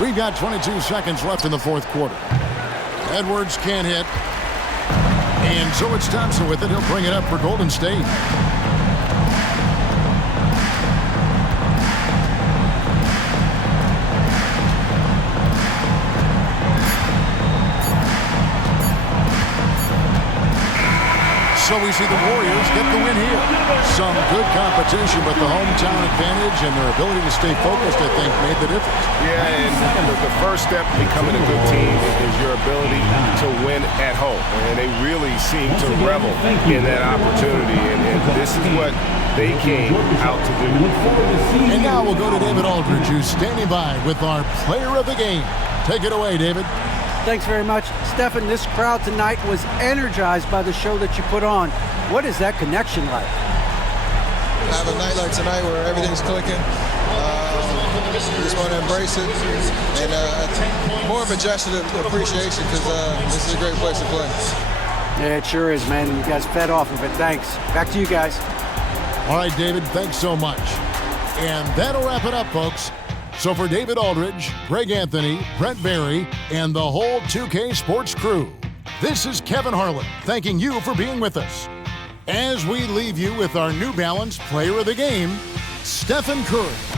We've got 22 seconds left in the 4th quarter. Edwards can't hit. And so it's Thompson with it. He'll bring it up for Golden State. So we see the Warriors get the win here. Some good competition, but the hometown advantage and their ability to stay focused, I think, made the difference. Yeah, and the first step to becoming a good team is your ability to win at home. And they really seem to revel in that opportunity, and this is what they came out to do. And now we'll go to David Aldridge, who's standing by with our player of the game. Take it away, David. Thanks very much. Stephen, this crowd tonight was energized by the show that you put on. What is that connection like? Have a night like tonight where everything's clicking. Just want to embrace it. And more of a gesture of appreciation because this is a great place to play. Yeah, it sure is, man. You guys fed off of it. Thanks. Back to you guys. All right, David, thanks so much. And that'll wrap it up, folks. So for David Aldridge, Greg Anthony, Brent Barry, and the whole 2K Sports crew, this is Kevin Harlan thanking you for being with us. As we leave you with our New Balance Player of the Game, Stephen Curry.